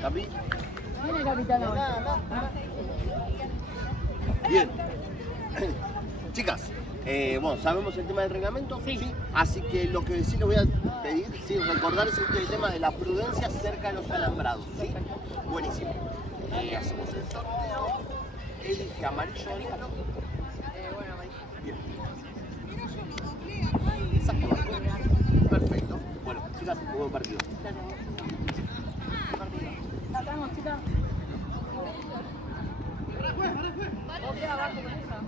Capi. Viene capitán ahora. Bien. Chicas, bueno, sabemos el tema del reglamento, sí. Así que lo que sí les voy a pedir, sí, recordarse el tema de la prudencia cerca de los alambrados, ¿sí? Buenísimo. Hacemos el sorteo. Elige amarillo o negro. Bueno, amarillo. Bien. Exacto. Perfecto. Bueno, chicas, buen partido. La traemos, chicas. Ok, abajo con esa.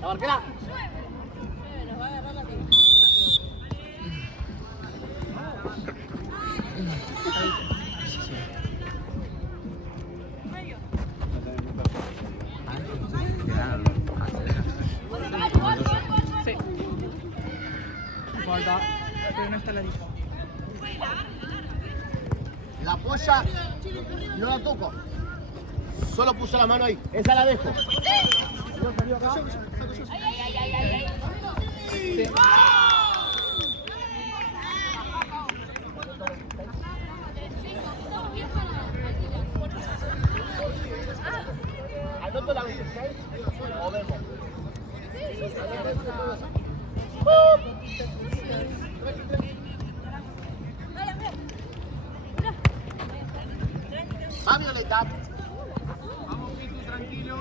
¡La barquera! Nos va a agarrar la tira. Sí. Falta, pero no está la lista. La polla no la toco. Solo puso la mano ahí. Esa la dejo. Sí. ¿Anoto la 26 o vemos? Va Violeta. Vamos, Pitu, tranquilo.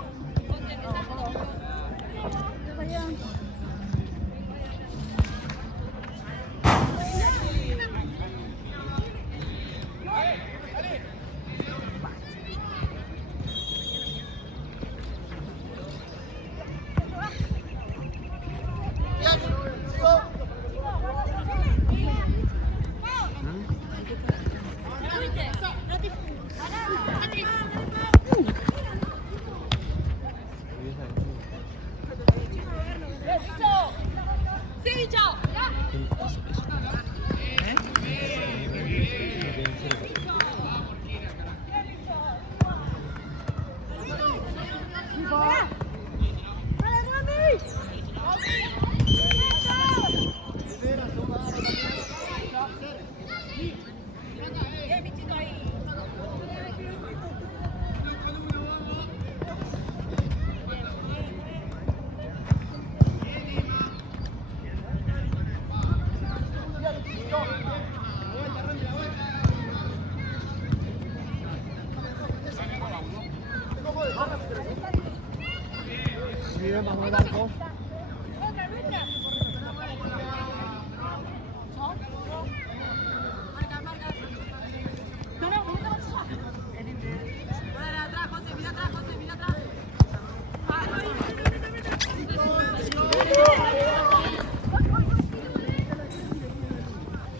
Bien, vamos al arco.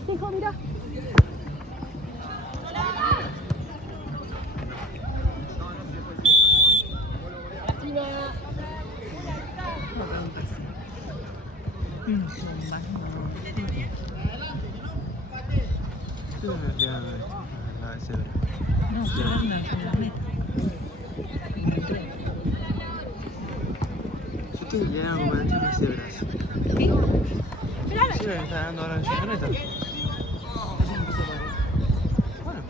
Hijo, mira. No, Yo te diría como de las cebras. ¿qué? Sí, me está dando ahora en su camioneta. Bueno.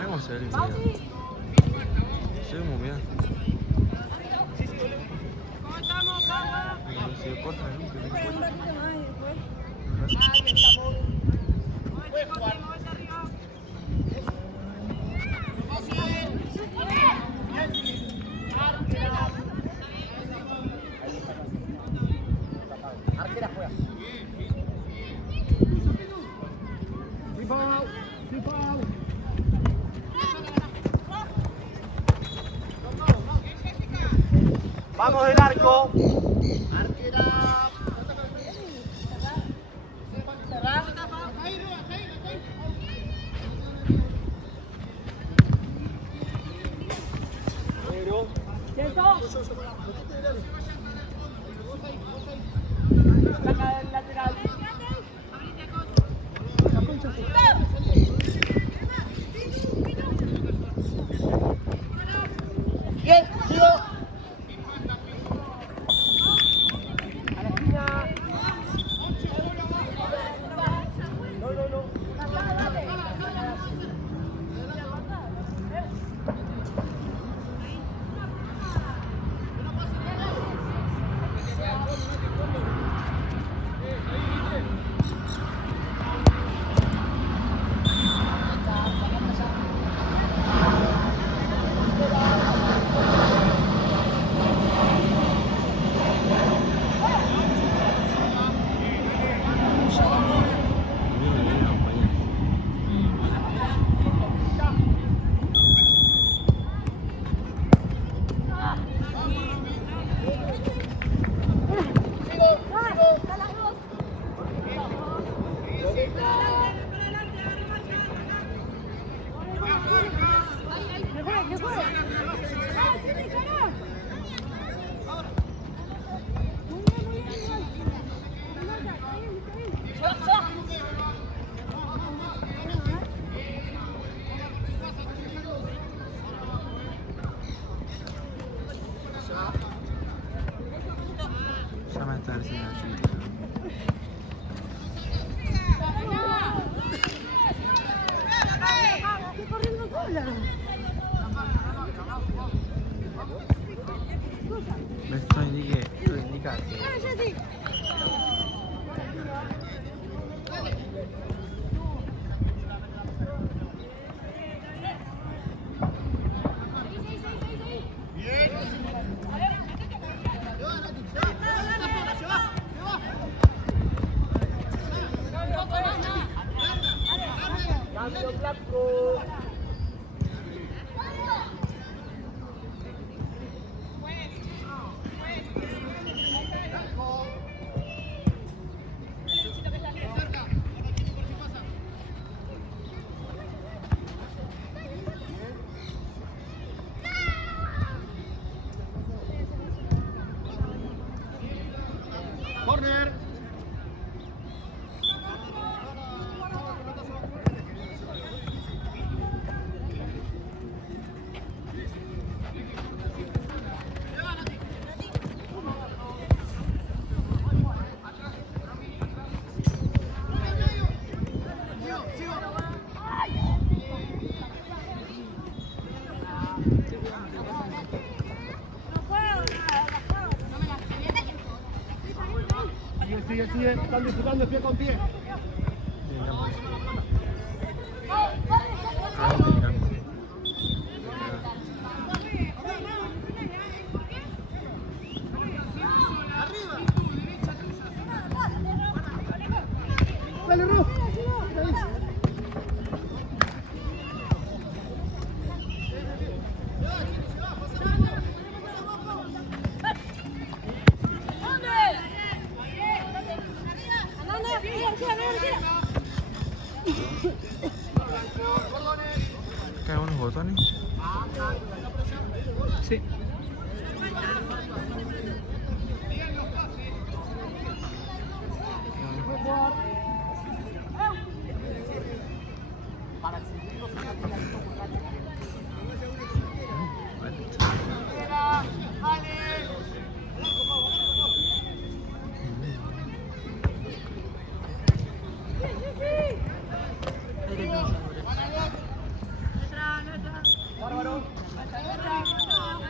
Vamos a ver el video. Se ve muy bien. ¿Cómo estamos, papá? Se corta el Un ratito más y después. Arquera juega. Vamos del arco. Arquera. Saca del lateral. Bien, sigo. A la esquina. No. Ya me está diciendo esto indica que Cambio blanco. Corner. Sigue, están disfrutando pie con pie. Dale, Ru. ¿Caen unos botones? Sí. Para exigirlos una finalización por la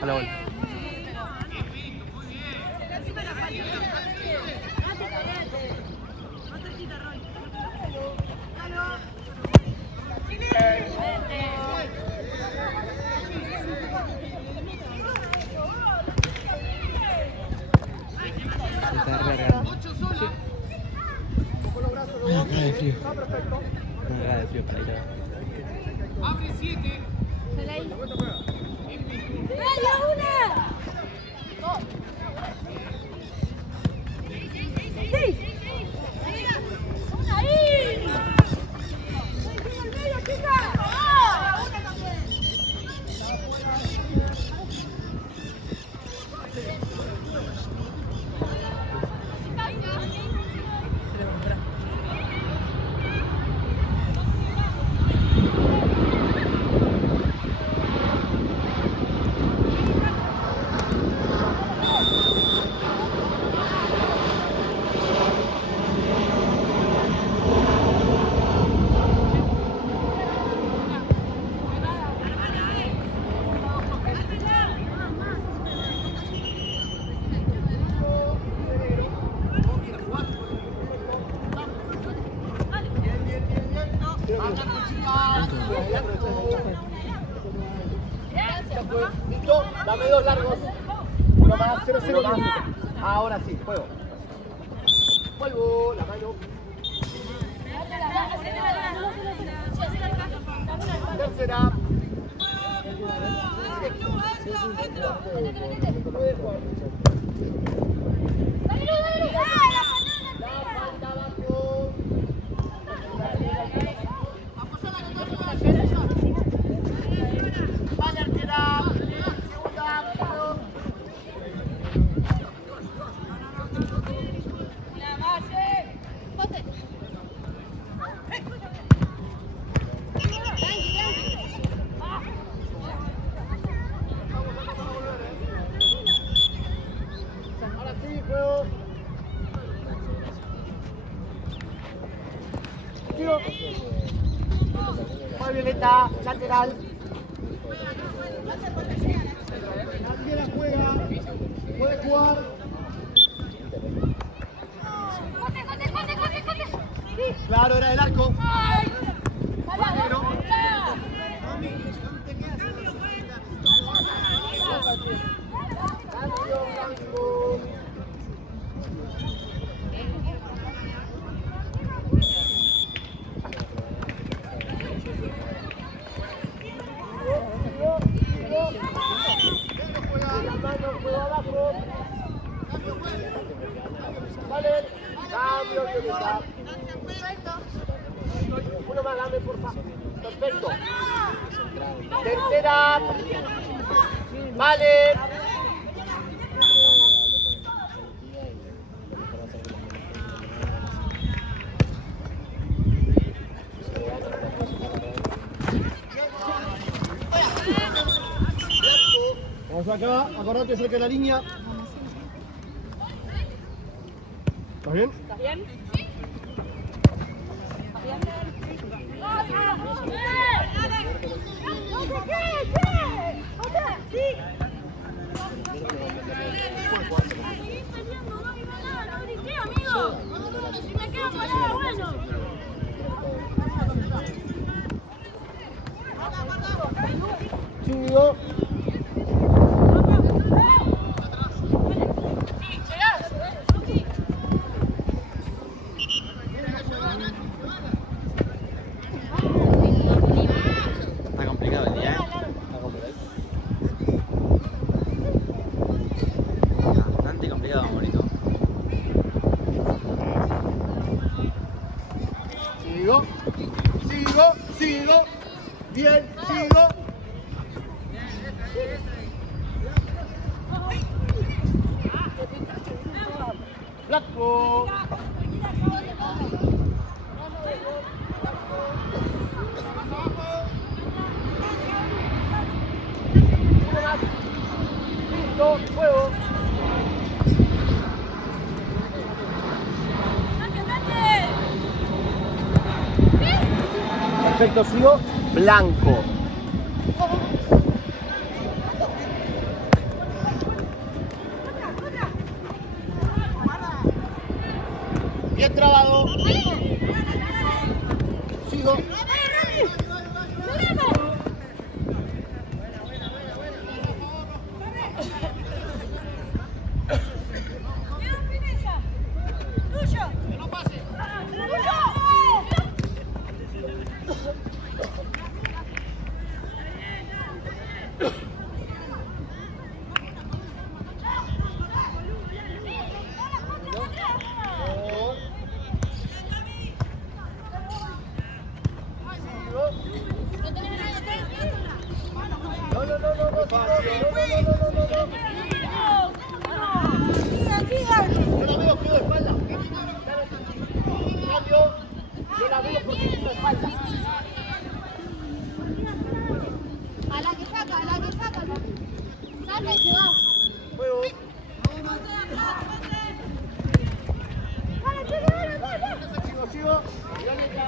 A la bola. Se está recargando. Me caga de frío. Me caga de frío para ir a... Abre 7. ¿Listo? Dame dos largos. Uno más, 0-0 más. Ahora sí, juego. Vuelvo, la mano. Tercera. Vale, arquera. Segunda. Ahora sí, juego. Tiro. Va Violeta, lateral. Cualquiera juega. Puede jugar. Claro, era del arco. Negro. Cambio, blanco. Vale, cambio, Violeta. Uno más, dame, por favor. Perfecto. Tercera. Vale. Vamos acá, acordate cerca de la línea. ¿Estás bien? ¿Estás bien? Sigo. Está complicado el día, ¿eh? Bastante complicado, bonito. Sigo. Bien, sigo. Blanco. Listo, juego. Perfecto, sigo. Blanco. Bien trabado. Sigo. Yo la veo que de espalda. Cambio. Yo la veo porque tiene espalda. A la que saca, ¿no? Saca y se va. Juego. Sigo. Violeta.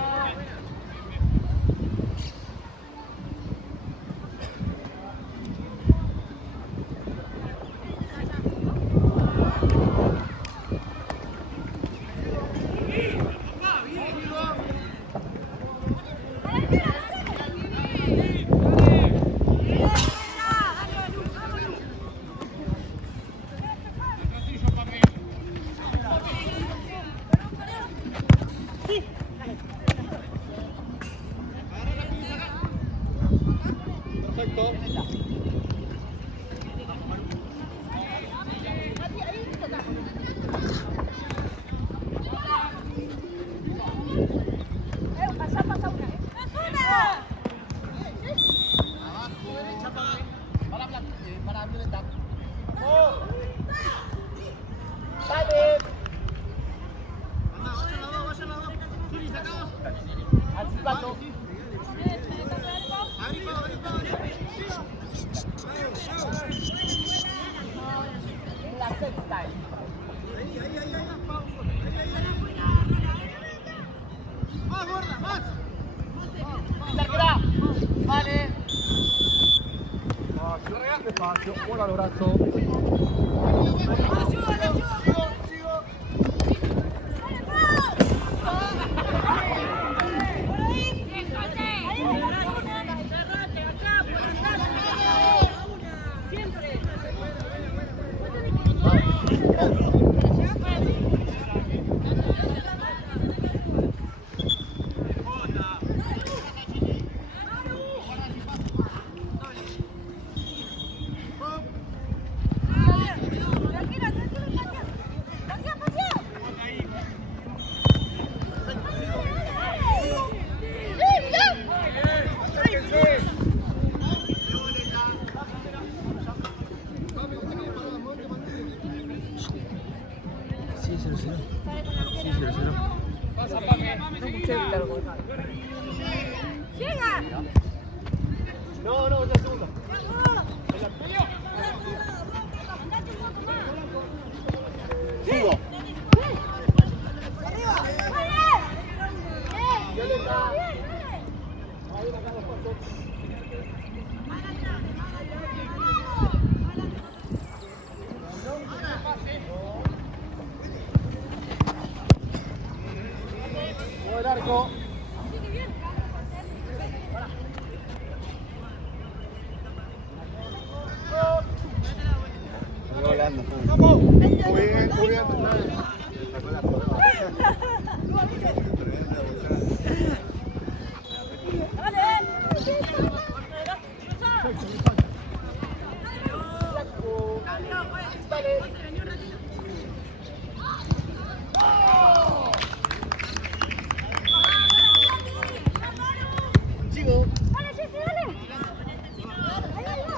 despacio, bola al brazo. Sí, 0-0. Sí, 0-0. No, no, es la segunda. Sigo. Buen arco. Vamos. Muy bien, muy bien. Sigo. Dale, Jessy, dale. Ahí va.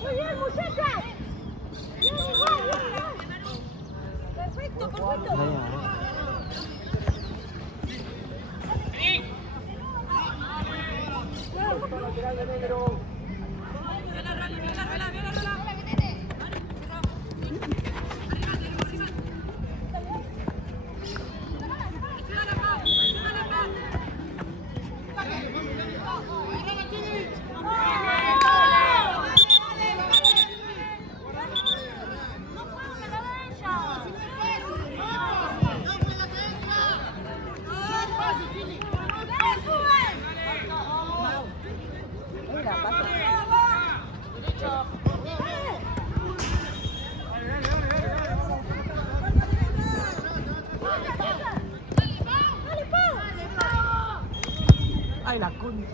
Muy bien, muchachas. Bien, igual, bien. Perfecto, perfecto. Lateral de negro. Ay, la concha.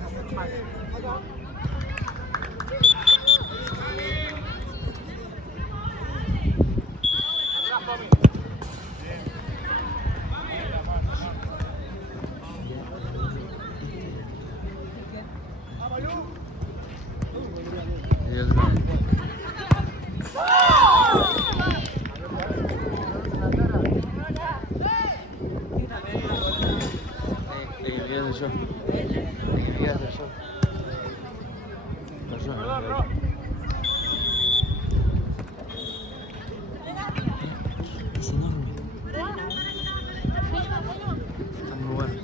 Y otra vez. Le quería hacer yo. Le quería hacer yo. No, yo no. Es enorme. Está muy bueno.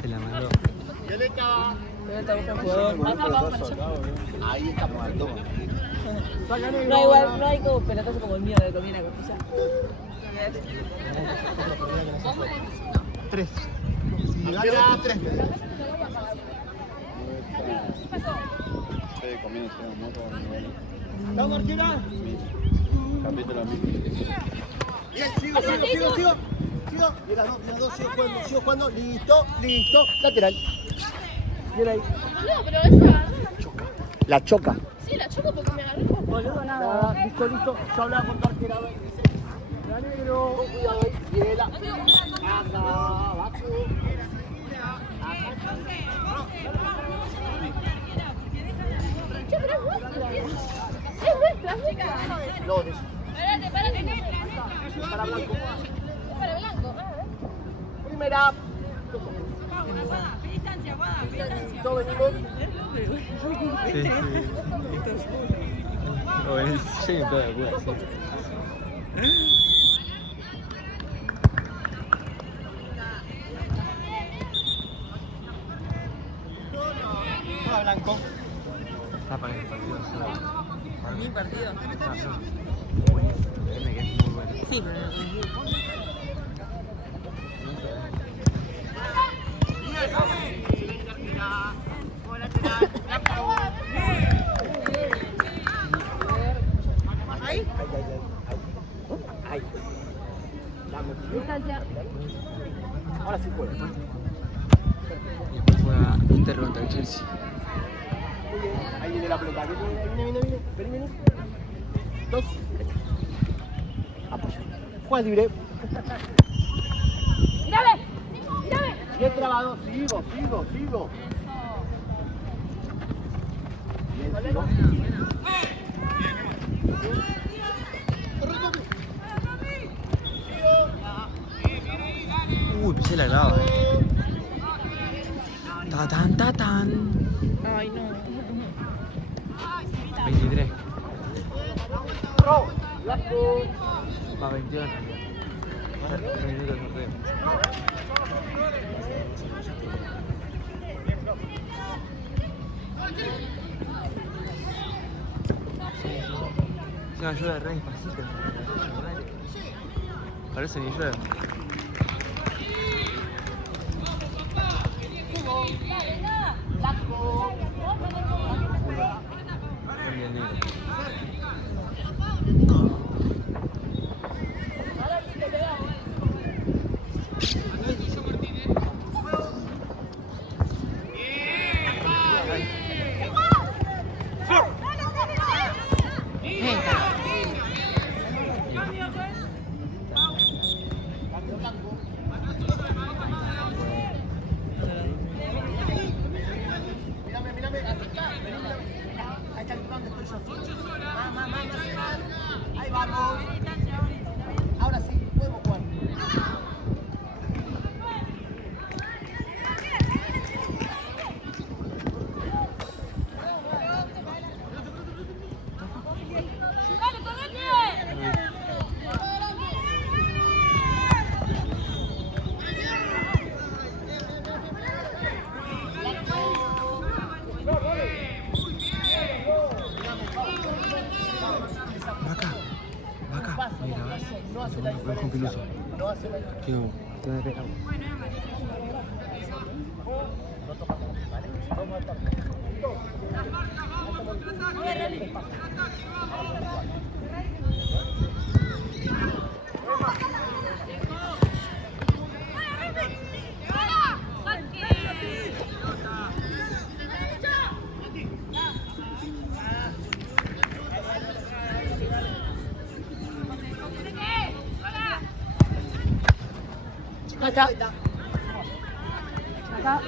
Se la mandó. Violeta. Ahí está muerto. No, igual, no hay como pelotazo como el mío de comida con pizza. 3. Si gana 3. ¿Está Martina? Capítulo Bien, sigo. Mira, dos, sigo jugando. Listo. Lateral. Bien ahí. No, pero esa. La choca. Sí, la choco porque me agarró. Boludo, nada. Listo. Yo hablaba con tu arquera. negro. Con cuidado ahí. Viene la. Acá, abajo. Che, pero es nuestra. Es nuestra, chica. No, de Párate, neta. para blanco. Es para blanco. A ver. Primera. Todo venimos. Sí, sí. Oh, es lleno de cosas. Juega blanco. Está para el partido. Mi partido. Buenísimo. Créeme que es muy bueno. Sí, pero no. Ahí. Dame. Distancia. Ahora sí puede. Y después juega Inter contra el Chelsea. Muy bien. Ahí viene la pelota. Viene. Vení. Dos. Apoya. Juega libre. Mírame. Bien trabado. Sigo. Bien, sigo. Pisé la grava, Tatán. Ay, no. 23. Pro. Blanco. Va 21 también. Ahora 3 minutos no creo. Se me ayuda re despacito. Parece ni llueve. Bien, bien. Mírame. Ahí está. Ahí está el plan de estoy yo. Más. Ahí vamos. Ahora sí, podemos jugar. Vaca. Mira, vas. No hace la Con Piluso. No hace la Qué bueno. Te voy a pegar. No tocamos, ¿vale? Vamos al parque. Acá.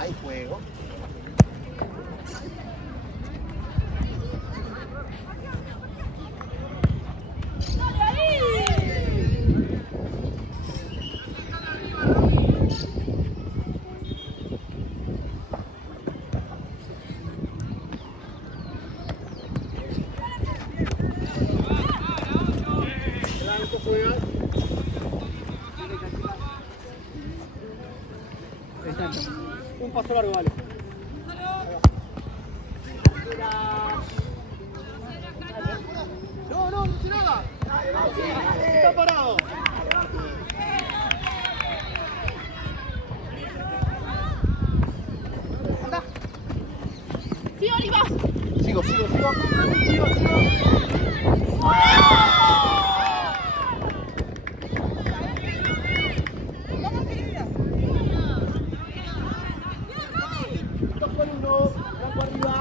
Hay juego. Un paso largo, vale. No hice nada. Está parado. Sí, Olivas. Sigo. Dos con uno, blanco arriba.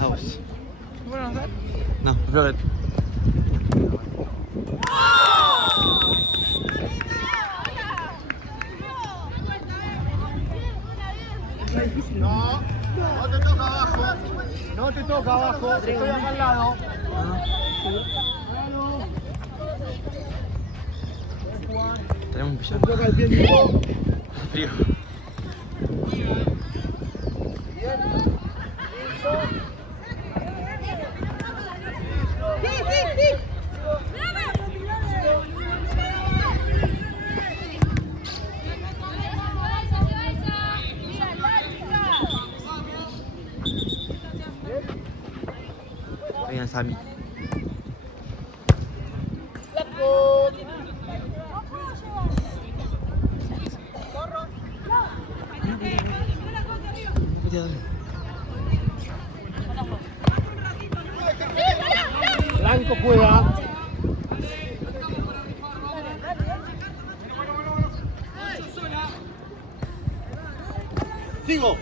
Vamos. No, Robert. No, no te toca abajo. No te toca abajo. Estoy acá al lado. Tenemos un pijama. Toca el pie tipo. Hace frío. Venga, Sammy. Blanco juega. Sigo.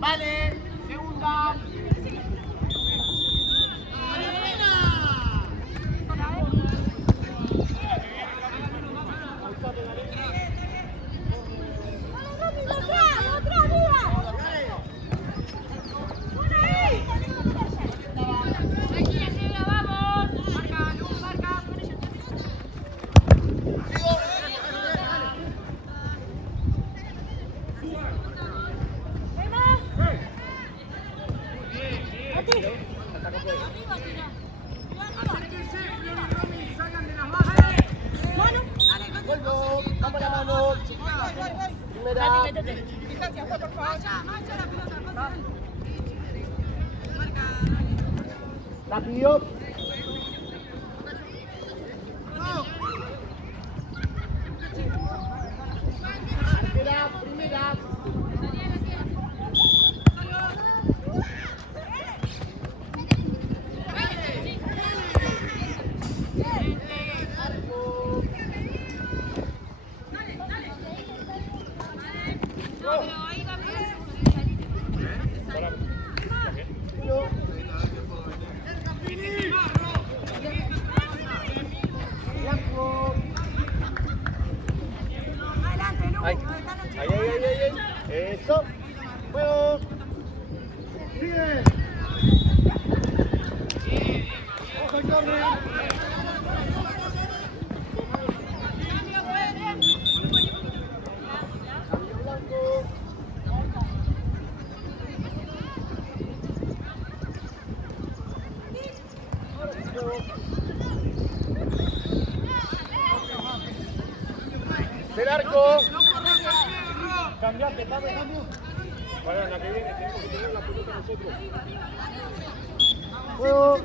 Vale, segunda. Vuelvo, vamos la mano. Primera. Rápido. Arquera, primera. Ahí. Eso. Juego. Sigue. Ojo al córner. Del arco. Cambiate, cambio. Para la que viene tenemos que tener la pelota nosotros. Juego.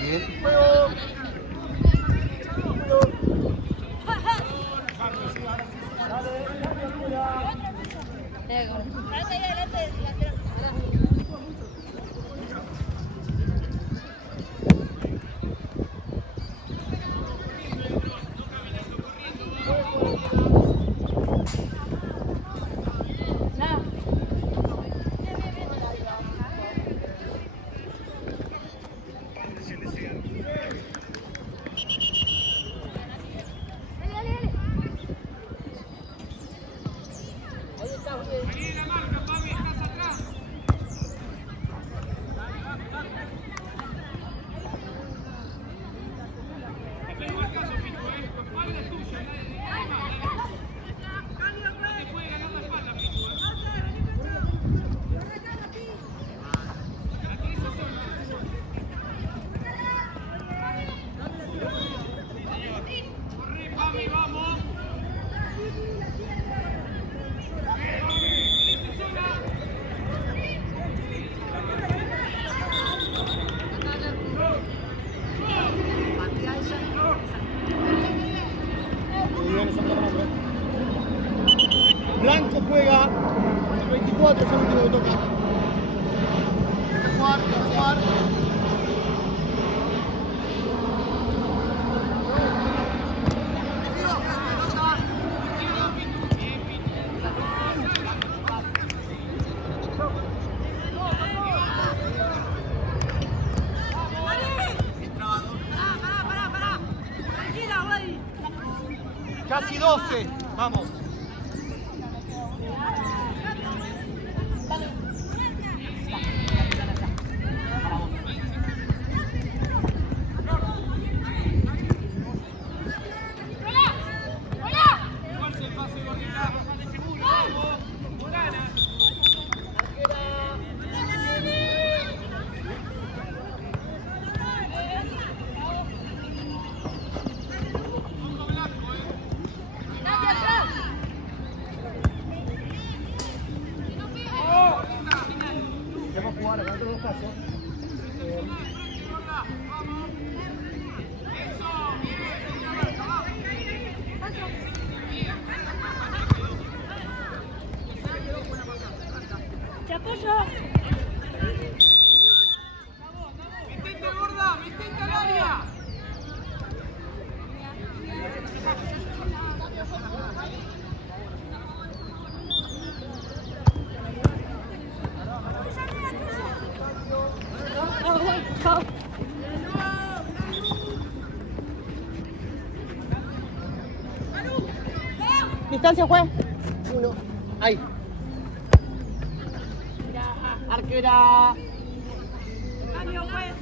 Bien. Juego. Blanco juega el 24, es el último que toca. Jugar. Casi 12, vamos. Vamos a jugar acá entre los pasos. ¡Te apoyo! ¡Metete, gorda! ¡Metete al área! Distancia, juez. 1. Ahí. Arquera. Cambio, juez.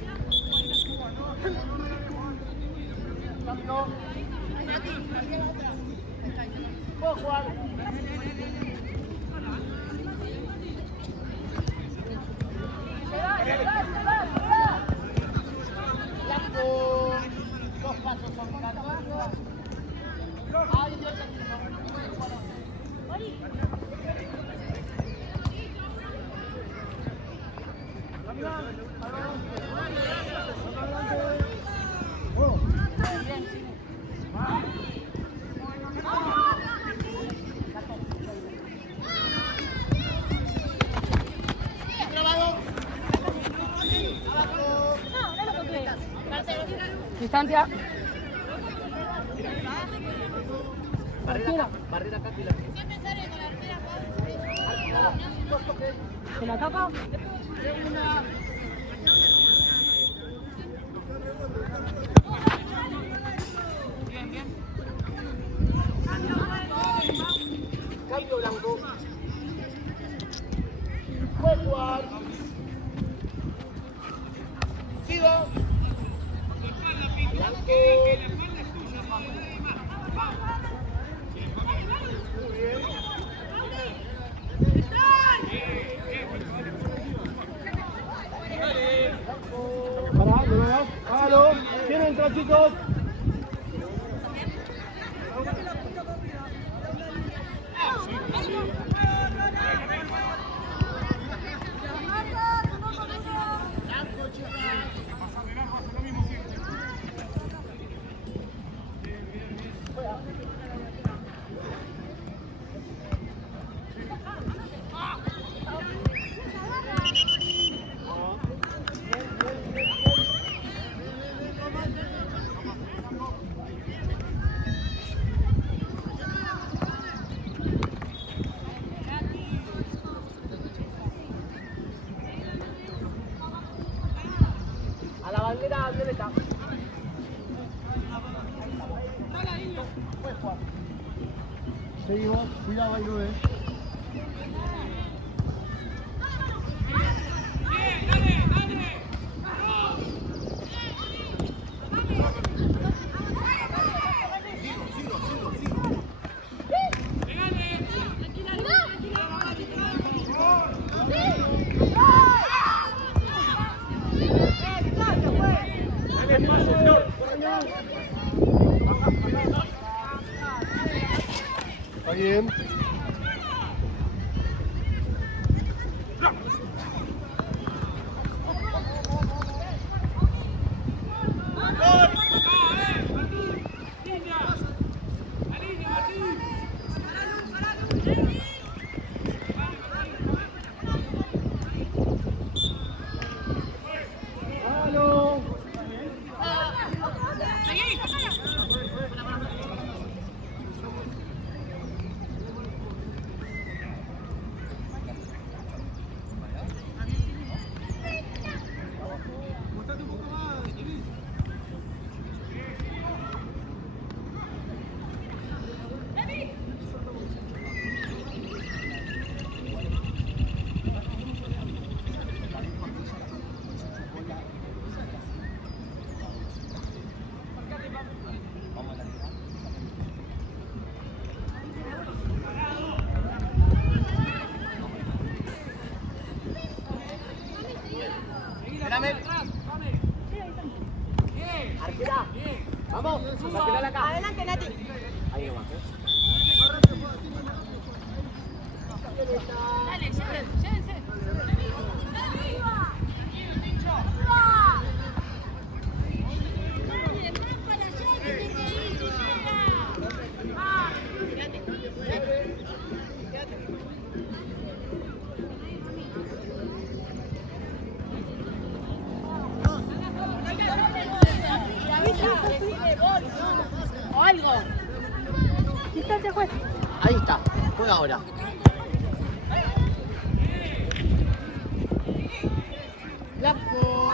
Puedo jugar. Blanco. 2 pasos son para abajo. Ahí yo distancia. Barrera acá, Pilar. ¿Se la toca? Cambio blanco. Puede jugar. Sigo. Blanco. Pará, no lo hagas. Hágalo. ¿Quién entra, chicos? A la bandera violeta. Seguimos. Cuidado ahí, Rubén. Está bien. ¡Línea! ¡La línea, Martín! Vamos, saquenala acá. Adelante, Nati. Ahí nomás, Dale, llévense. O algo. Distancia, juez. Ahí está, juega ahora. Blanco.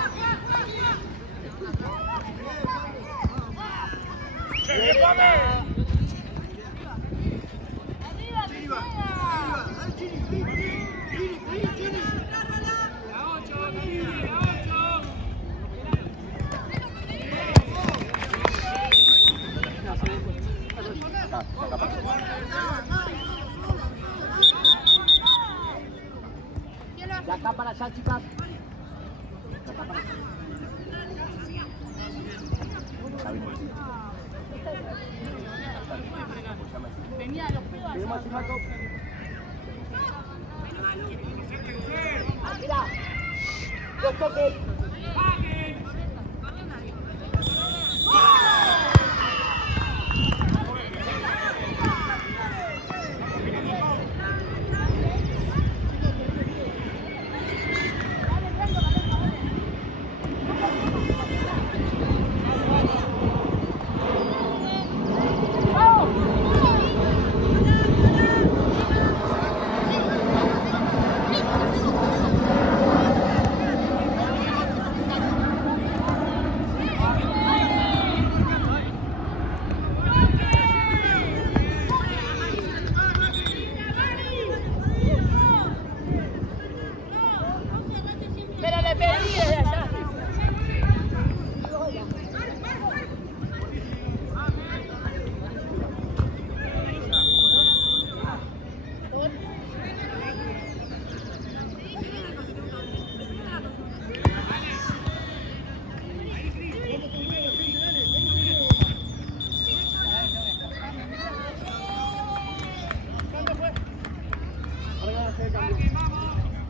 De acá para allá, chicas. De acá para allá. Venía a los pedos. Tenemos el marco. Mira, dos toques.